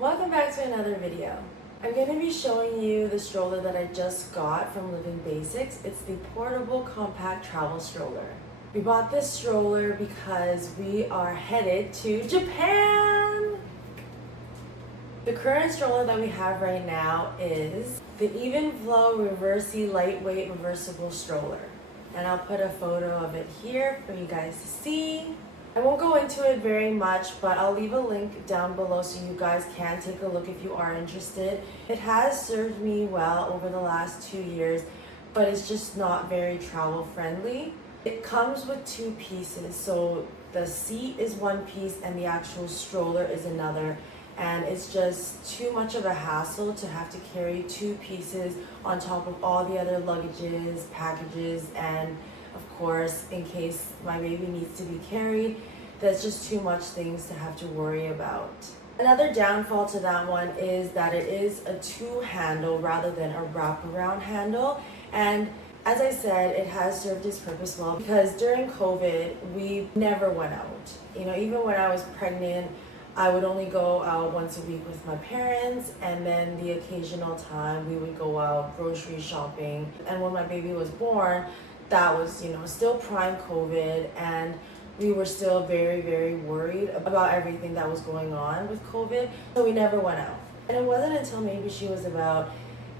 Welcome back to another video. I'm going to be showing you the stroller that I just got from LIVINGBasics. It's the portable compact travel stroller. We bought this stroller because we are headed to Japan. The current stroller that we have right now is the Even Flow Reversey Lightweight Reversible Stroller. And I'll put a photo of it here for you guys to see. I won't go into it very much, but I'll leave a link down below so you guys can take a look if you are interested. It has served me well over the last 2 years, but it's just not very travel friendly. It comes with 2 pieces, so the seat is one piece and the actual stroller is another. And it's just too much of a hassle to have to carry 2 pieces on top of all the other luggages, packages, and of course, in case my baby needs to be carried, that's just too much things to have to worry about. Another downfall to that one is that it is a 2-handle rather than a wraparound handle. And as I said, it has served its purpose well because during COVID, we never went out. Even when I was pregnant, I would only go out once a week with my parents, and then the occasional time we would go out grocery shopping. And when my baby was born, that was, still prime COVID, and we were still very, very worried about everything that was going on with COVID, so we never went out. And it wasn't until maybe she was about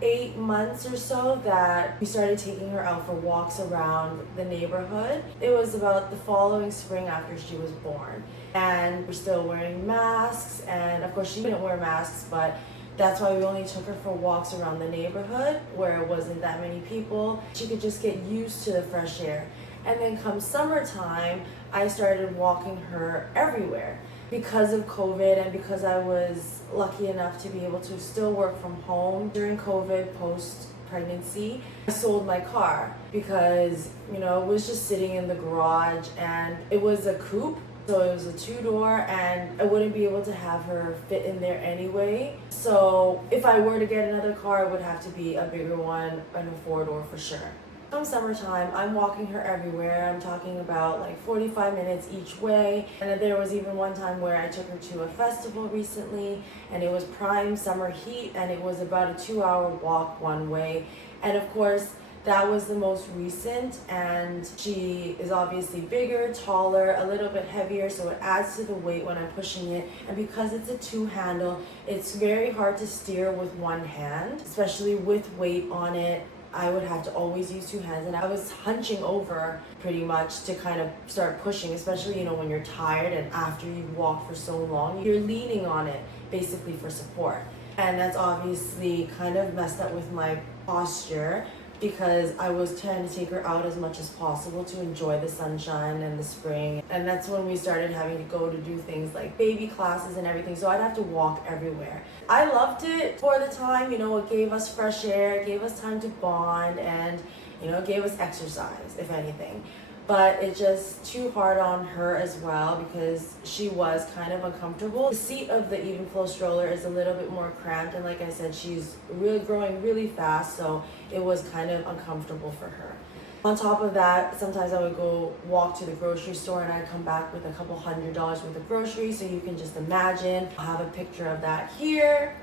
8 months or so that we started taking her out for walks around the neighborhood. It was about the following spring after she was born. And we're still wearing masks, and of course she didn't wear masks, but that's why we only took her for walks around the neighborhood where it wasn't that many people. She could just get used to the fresh air. And then come summertime, I started walking her everywhere. Because of COVID and because I was lucky enough to be able to still work from home during COVID post-pregnancy, I sold my car because, it was just sitting in the garage, and it was a coupe. So it was a 2-door, and I wouldn't be able to have her fit in there anyway. So if I were to get another car, it would have to be a bigger one and a 4-door for sure. Come summertime, I'm walking her everywhere. I'm talking about like 45 minutes each way. And then there was even one time where I took her to a festival recently, and it was prime summer heat, and it was about a 2-hour walk one way. And of course, that was the most recent, and she is obviously bigger, taller, a little bit heavier, so it adds to the weight when I'm pushing it. And because it's a 2-handle, it's very hard to steer with one hand, especially with weight on it. I would have to always use 2 hands, and I was hunching over pretty much to kind of start pushing, especially when you're tired and after you've walked for so long, you're leaning on it basically for support. And that's obviously kind of messed up with my posture, because I was trying to take her out as much as possible to enjoy the sunshine and the spring. And that's when we started having to go to do things like baby classes and everything, so I'd have to walk everywhere. I loved it for the time, it gave us fresh air, it gave us time to bond, and it gave us exercise, if anything. But it's just too hard on her as well because she was kind of uncomfortable. The seat of the Even Flow stroller is a little bit more cramped, and like I said, she's really growing really fast, so it was kind of uncomfortable for her. On top of that, sometimes I would go walk to the grocery store and I'd come back with a couple $100 worth of groceries, so you can just imagine. I have a picture of that here.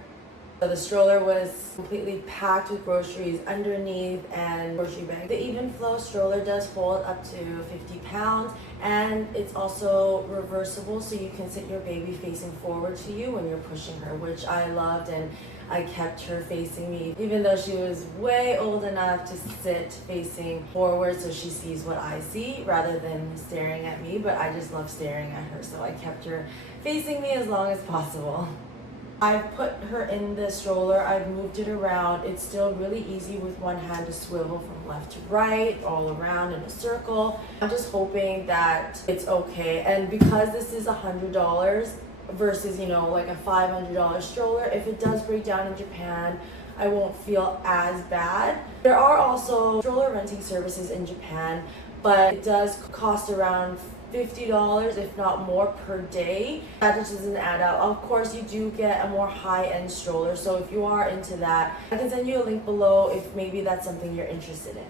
So the stroller was completely packed with groceries underneath and grocery bag. The Even Flow stroller does hold up to 50 pounds, and it's also reversible, so you can sit your baby facing forward to you when you're pushing her, which I loved, and I kept her facing me even though she was way old enough to sit facing forward so she sees what I see rather than staring at me. But I just love staring at her, so I kept her facing me as long as possible. I've put her in the stroller, I've moved it around. It's still really easy with one hand to swivel from left to right, all around in a circle. I'm just hoping that it's okay. And because this is $100 versus, like a $500 stroller, if it does break down in Japan, I won't feel as bad. There are also stroller renting services in Japan, but it does cost around $50, if not more, per day. That just doesn't add up. Of course, you do get a more high-end stroller, so if you are into that, I can send you a link below if maybe that's something you're interested in.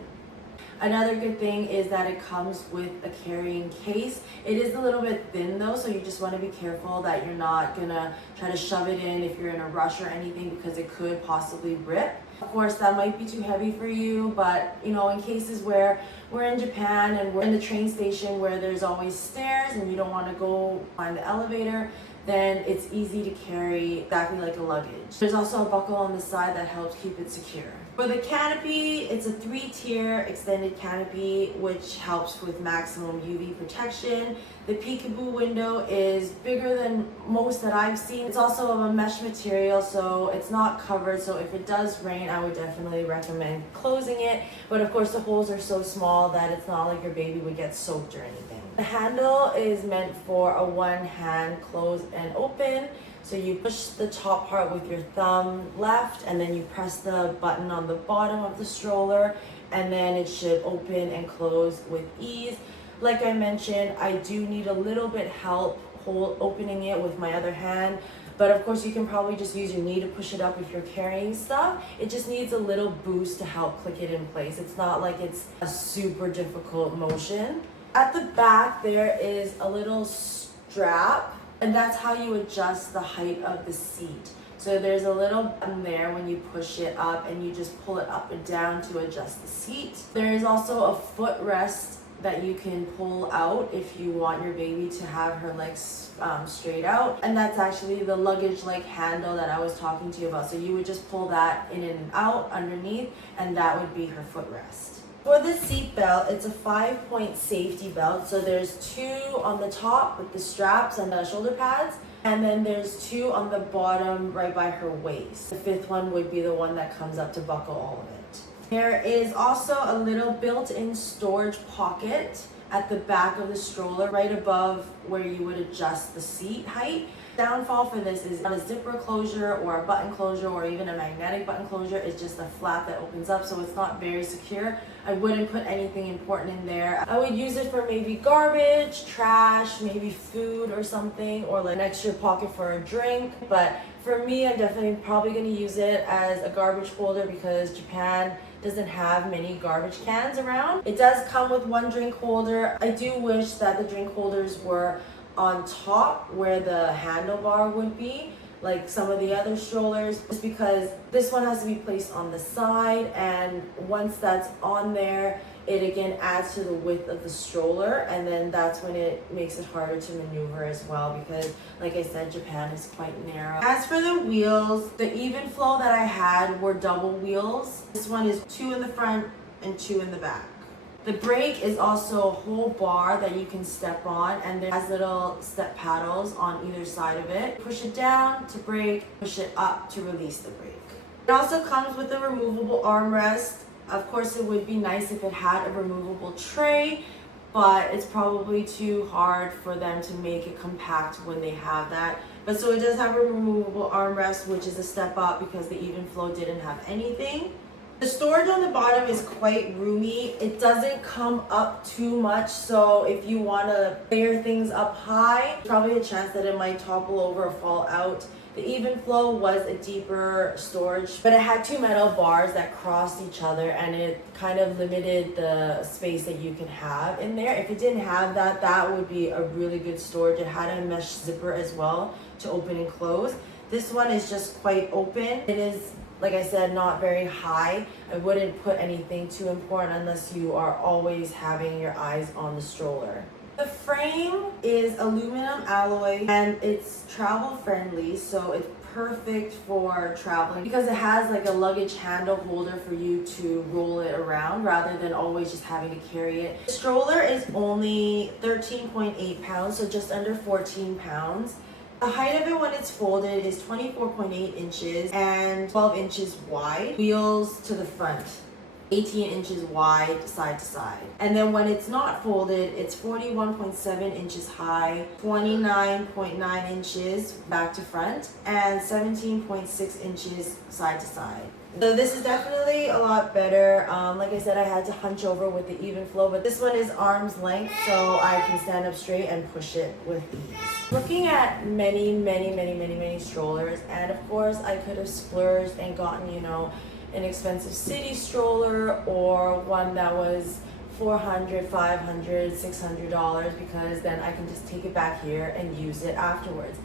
Another good thing is that it comes with a carrying case. It is a little bit thin though, so you just want to be careful that you're not gonna try to shove it in if you're in a rush or anything, because it could possibly rip. Of course, that might be too heavy for you, but you know, in cases where we're in Japan and we're in the train station where there's always stairs and you don't want to go find the elevator, then it's easy to carry exactly like a luggage. There's also a buckle on the side that helps keep it secure. For the canopy, it's a 3-tier extended canopy, which helps with maximum UV protection. The peekaboo window is bigger than most that I've seen. It's also of a mesh material, so it's not covered. So if it does rain, I would definitely recommend closing it. But of course, the holes are so small that it's not like your baby would get soaked or anything. The handle is meant for a one-hand close and open. So you push the top part with your thumb left, and then you press the button on the bottom of the stroller, and then it should open and close with ease. Like I mentioned, I do need a little bit help opening it with my other hand, but of course you can probably just use your knee to push it up if you're carrying stuff. It just needs a little boost to help click it in place. It's not like it's a super difficult motion. At the back there is a little strap, and that's how you adjust the height of the seat. So there's a little button there when you push it up, and you just pull it up and down to adjust the seat. There is also a footrest that you can pull out if you want your baby to have her legs straight out. And that's actually the luggage like handle that I was talking to you about. So you would just pull that in and out underneath, and that would be her footrest. For the seat belt, it's a 5-point safety belt. So there's 2 on the top with the straps and the shoulder pads, and then there's 2 on the bottom right by her waist. The 5th one would be the one that comes up to buckle all of it. There is also a little built-in storage pocket at the back of the stroller, right above where you would adjust the seat height. Downfall for this is not a zipper closure or a button closure or even a magnetic button closure. It's just a flap that opens up, so it's not very secure. I wouldn't put anything important in there. I would use it for maybe garbage, trash, maybe food or something, or like an extra pocket for a drink. But for me, I'm definitely probably going to use it as a garbage holder because Japan doesn't have many garbage cans around. It does come with 1 drink holder. I do wish that the drink holders were on top where the handlebar would be, like some of the other strollers, just because this one has to be placed on the side, and once that's on there, it again adds to the width of the stroller, and then that's when it makes it harder to maneuver as well, because like I said, Japan is quite narrow. As for the wheels, the even flow that I had were double wheels. This one is 2 in the front and 2 in the back. The brake is also a whole bar that you can step on, and there has little step paddles on either side of it. Push it down to brake, push it up to release the brake. It also comes with a removable armrest. Of course, it would be nice if it had a removable tray, but it's probably too hard for them to make it compact when they have that. But so it does have a removable armrest, which is a step up because the even flow didn't have anything. The storage on the bottom is quite roomy. It doesn't come up too much, so if you want to layer things up high, probably a chance that it might topple over or fall out. The even flow was a deeper storage, but it had 2 metal bars that crossed each other, and it kind of limited the space that you can have in there. If it didn't have that, that would be a really good storage. It had a mesh zipper as well to open and close. This one is just quite open. It is, like I said, not very high. I wouldn't put anything too important unless you are always having your eyes on the stroller. The frame is aluminum alloy, and it's travel friendly, so it's perfect for traveling because it has like a luggage handle holder for you to roll it around rather than always just having to carry it. The stroller is only 13.8 pounds, so just under 14 pounds. The height of it when it's folded is 24.8 inches and 12 inches wide. Wheels to the front, 18 inches wide side to side. And then when it's not folded, it's 41.7 inches high, 29.9 inches back to front, and 17.6 inches side to side. So this is definitely a lot better. Like I said, I had to hunch over with the even flow, but this one is arm's length, so I can stand up straight and push it with ease. Looking at many strollers, and of course I could have splurged and gotten, an expensive city stroller or one that was $400, $500, $600 because then I can just take it back here and use it afterwards.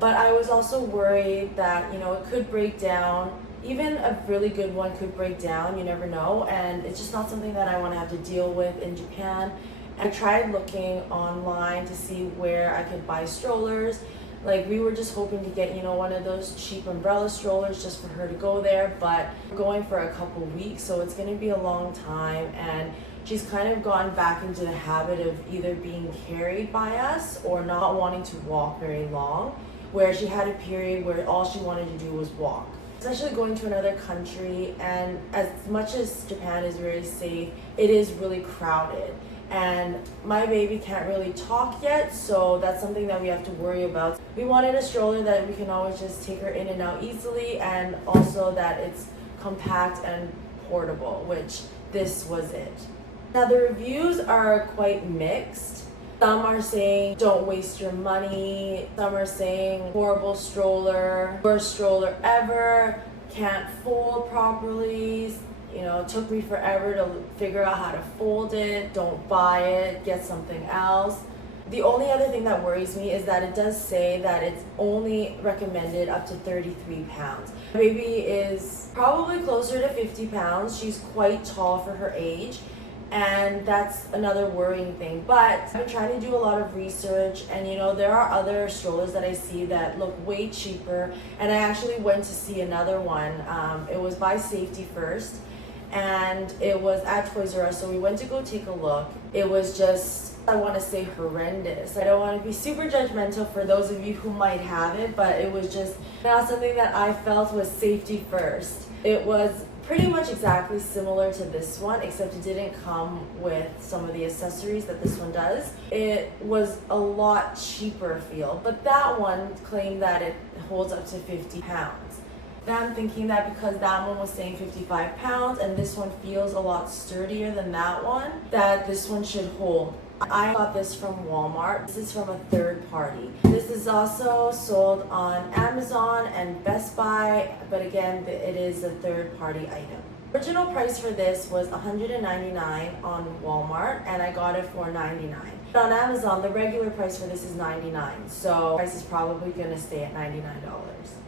But I was also worried that, it could break down. Even a really good one could break down, you never know, and it's just not something that I want to have to deal with in Japan. I tried looking online to see where I could buy strollers. Like, we were just hoping to get, one of those cheap umbrella strollers just for her to go there, but we're going for a couple weeks, so it's going to be a long time, and she's kind of gone back into the habit of either being carried by us or not wanting to walk very long, where she had a period where all she wanted to do was walk. Especially going to another country, and as much as Japan is very safe, it is really crowded. And my baby can't really talk yet, so that's something that we have to worry about. We wanted a stroller that we can always just take her in and out easily, and also that it's compact and portable, which this was it. Now the reviews are quite mixed. Some are saying don't waste your money. Some are saying horrible stroller, worst stroller ever, can't fold properly. It took me forever to figure out how to fold it. Don't buy it, get something else. The only other thing that worries me is that it does say that it's only recommended up to 33 pounds. My baby is probably closer to 50 pounds. She's quite tall for her age. And that's another worrying thing. But I've been trying to do a lot of research, and there are other strollers that I see that look way cheaper. And I actually went to see another one. It was by Safety First, and it was at Toys R Us, so we went to go take a look. It was just, I want to say, horrendous. I don't want to be super judgmental for those of you who might have it, but it was just not something that I felt was safety first. It was pretty much exactly similar to this one, except it didn't come with some of the accessories that this one does. It was a lot cheaper feel, but that one claimed that it holds up to 50 pounds. Then I'm thinking that because that one was saying 55 pounds and this one feels a lot sturdier than that one, that this one should hold. I got this from Walmart. This is from a third party. This is also sold on Amazon and Best Buy, but again, it is a third party item. Original price for this was $199 on Walmart, and I got it for $99. On Amazon, the regular price for this is $99, so the price is probably gonna stay at $99.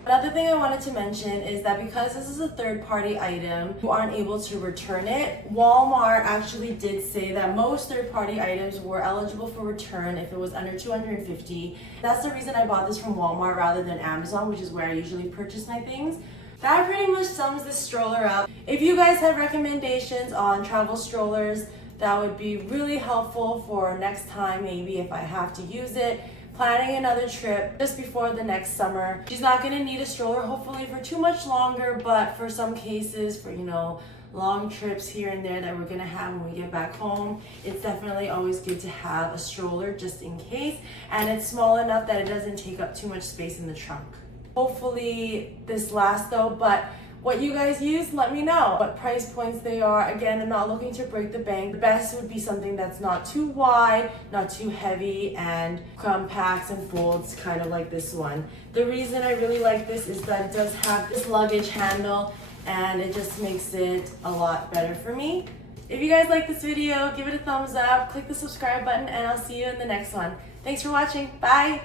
Another thing I wanted to mention is that because this is a third-party item, you aren't able to return it. Walmart actually did say that most third-party items were eligible for return if it was under $250. That's the reason I bought this from Walmart rather than Amazon, which is where I usually purchase my things. That pretty much sums this stroller up. If you guys have recommendations on travel strollers, that would be really helpful for next time, maybe if I have to use it. Planning another trip just before the next summer. She's not gonna need a stroller hopefully for too much longer, but for some cases, for long trips here and there that we're gonna have when we get back home, it's definitely always good to have a stroller just in case, and it's small enough that it doesn't take up too much space in the trunk. Hopefully this lasts though, but what you guys use, let me know what price points they are. Again, I'm not looking to break the bank. The best would be something that's not too wide, not too heavy, and compacts and folds kind of like this one. The reason I really like this is that it does have this luggage handle, and it just makes it a lot better for me. If you guys like this video, give it a thumbs up, click the subscribe button, and I'll see you in the next one. Thanks for watching. Bye!